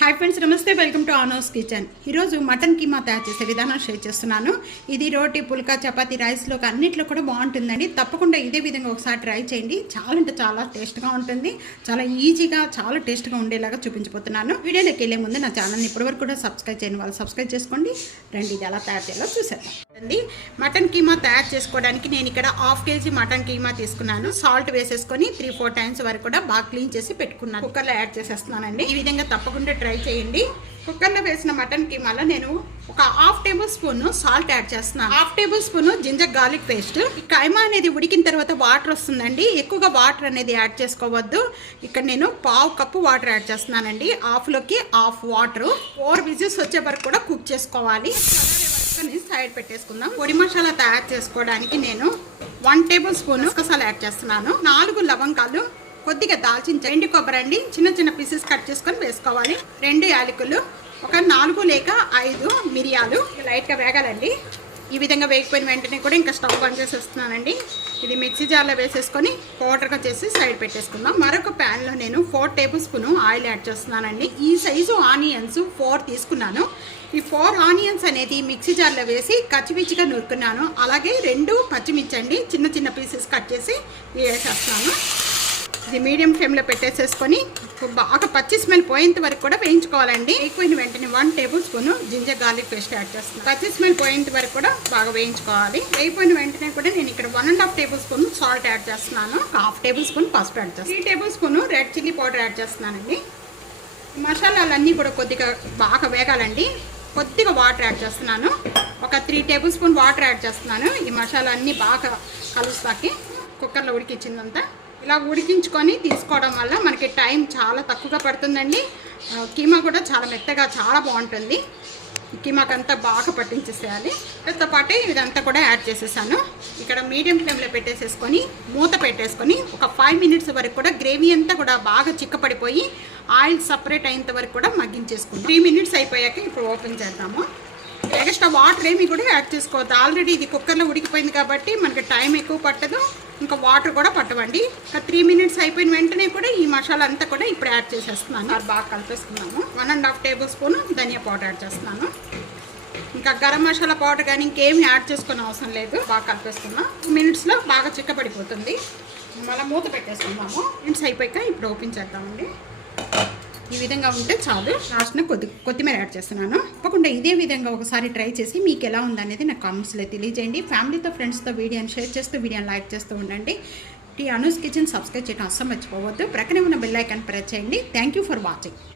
Hi friends, నమస్తే. Welcome to అనోస్ కిచెన్. ఈరోజు మటన్ కీమా తయారు చేసే విధానం షేర్ చేస్తున్నాను. ఇది రోటీ, పుల్కా, చపాతీ, రైస్లోకి అన్నిట్లో కూడా బాగుంటుందండి. తప్పకుండా ఇదే విధంగా ఒకసారి ట్రై చేయండి. చాలా అంటే చాలా టేస్ట్గా ఉంటుంది. చాలా ఈజీగా, చాలా టేస్ట్గా ఉండేలాగా చూపించబోతున్నాను. వీడియోలోకి వెళ్ళే ముందు నా ఛానల్ని ఇప్పటివరకు కూడా సబ్స్క్రైబ్ చేయని వాళ్ళు సబ్స్క్రైబ్ చేసుకోండి. రండి, ఇది ఎలా తయారు చేయాలో చూసేద్దాం. మటన్ కీమా తయారు చేసుకోవడానికి నేను ఇక్కడ 1/2 kg మటన్ కీమా తీసుకున్నాను. సాల్ట్ వేసేసుకొని 3-4 టైమ్స్ వరకు కూడా బాగా క్లీన్ చేసి పెట్టుకున్నాను. కుక్కర్లో యాడ్ చేసేస్తున్నానండి. ఈ విధంగా తప్పకుండా ట్రై చేయండి. కుక్కర్లో వేసిన మటన్ కీమాలో నేను ఒక 1/2 టేబుల్ స్పూన్ సాల్ట్ యాడ్ చేస్తున్నాను. 1/2 table spoon ginger garlic paste. ఈ కైమా అనేది ఉడికిన తర్వాత వాటర్ వస్తుందండి. ఎక్కువగా వాటర్ అనేది యాడ్ చేసుకోవద్దు. ఇక్కడ నేను 1/2 కప్పు వాటర్ యాడ్ చేస్తున్నానండి. హాఫ్లోకి 1/2 వాటర్. 4 విజిల్స్ వచ్చే వరకు కూడా కుక్ చేసుకోవాలి. సైడ్ పెట్టేసుకుందాం. పొడి మసాలా తయారు చేసుకోవడానికి నేను 1 టేబుల్ స్పూన్ మసాలా యాడ్ చేస్తున్నాను. 4 లవంగాలు, కొద్దిగా దాల్చిన ఎండు కొబ్బరి అండి, చిన్న చిన్న పీసెస్ కట్ చేసుకొని వేసుకోవాలి. 2 యాలకులు, ఒక 4 లేక 5 మిరియాలు లైట్గా వేగాలండి. ఈ విధంగా వేగిపోయిన వెంటనే కూడా ఇంకా స్టవ్ ఆన్ చేసేస్తున్నానండి. ఇది మిక్సీ జార్లో వేసేసుకొని పౌడర్గా చేసి సైడ్ పెట్టేసుకుందాం. మరొక ప్యాన్లో నేను 4 టేబుల్ స్పూన్ ఆయిల్ యాడ్ చేస్తున్నానండి. ఈ సైజు ఆనియన్స్ 4 తీసుకున్నాను. ఈ 4 ఆనియన్స్ అనేది మిక్సీ జార్లో వేసి కచ్చిపిచ్చిగా నూరుకున్నాను. అలాగే 2 పచ్చిమిర్చి అండి, చిన్న చిన్న పీసెస్ కట్ చేసి వేసేస్తున్నాను. ఇది మీడియం ఫ్లేమ్లో పెట్టేసేసుకొని బాగా పచ్చి స్మెల్ పోయేంత వరకు కూడా వేయించుకోవాలండి. వేగిపోయిన వెంటనే 1 table spoon ginger garlic paste add చేస్తాను. పచ్చి స్మెల్ పోయేంత వరకు కూడా బాగా వేయించుకోవాలి. వేగిపోయిన వెంటనే కూడా నేను ఇక్కడ 1.5 టేబుల్ స్పూన్ సాల్ట్ యాడ్ చేస్తున్నాను. 1/2 టేబుల్ స్పూన్ పసుపు యాడ్ చేస్తాను. 3 table spoon red chilli powder add చేస్తున్నానండి. మసాలాలన్నీ కూడా కొద్దిగా బాగా వేగాలండి. కొద్దిగా వాటర్ యాడ్ చేస్తున్నాను. ఒక 3 టేబుల్ స్పూన్ వాటర్ యాడ్ చేస్తున్నాను. ఈ మసాలా అన్నీ బాగా కలుస్తాకి కుక్కర్లో ఉడికించిందంతా ఇలా ఉడికించుకొని తీసుకోవడం వల్ల మనకి టైం చాలా తక్కువగా పడుతుందండి. కీమా కూడా చాలా మెత్తగా చాలా బాగుంటుంది. కీమాకంతా బాగా పట్టించేసేయాలి. దాంతో పాటు ఇదంతా కూడా యాడ్ చేసేసాను. ఇక్కడ మీడియం ఫ్లేమ్లో పెట్టేసేసుకొని మూత పెట్టేసుకొని ఒక 5 మినిట్స్ వరకు కూడా గ్రేవీ అంతా కూడా బాగా చిక్కపడిపోయి ఆయిల్ సపరేట్ అయ్యేంత వరకు కూడా మగ్గించేసుకుంటాం. 3 మినిట్స్ అయిపోయాక ఇప్పుడు ఓపెన్ చేద్దాము. ఎక్స్ట్రా వాటర్ ఏమి కూడా యాడ్ చేసుకోవద్దు. ఆల్రెడీ ఇది కుక్కర్లో ఉడికిపోయింది కాబట్టి మనకి టైం ఎక్కువ పట్టదు, ఇంకా వాటర్ కూడా పట్టవండి. 3 మినిట్స్ అయిపోయిన వెంటనే కూడా ఈ మసాలా అంతా కూడా ఇప్పుడు యాడ్ చేసేస్తున్నాను. అది బాగా కలిపేసుకున్నాము. 1.5 టేబుల్ స్పూన్ ధనియా పౌడర్ యాడ్ చేస్తున్నాను. ఇంకా గరం మసాలా పౌడర్ కానీ ఇంకేమి యాడ్ చేసుకునే అవసరం లేదు. బాగా కలిపేసుకున్నాం. 2 మినిట్స్లో బాగా చిక్కబడిపోతుంది. మళ్ళీ మూత పెట్టేసుకున్నాము. మినిట్స్ అయిపోయాక ఇప్పుడు ఓపెన్ చేద్దామండి. ఈ విధంగా ఉంటే చాలు. లాస్ట్న కొత్తిమీర యాడ్ చేస్తున్నాను. తప్పకుండా ఇదే విధంగా ఒకసారి ట్రై చేసి మీకు ఎలా ఉందనేది నాకు కామెంట్స్లో తెలియజేయండి. ఫ్యామిలీతో, ఫ్రెండ్స్తో వీడియోని షేర్ చేస్తూ వీడియోని లైక్ చేస్తూ ఉండండి. అనూస్ కిచెన్ సబ్స్క్రైబ్ చేయడం అస్సలు మర్చిపోవద్దు. ప్రక్కనే ఉన్న బెల్ ఐకాన్ ప్రెస్ చేయండి. Thank you for watching.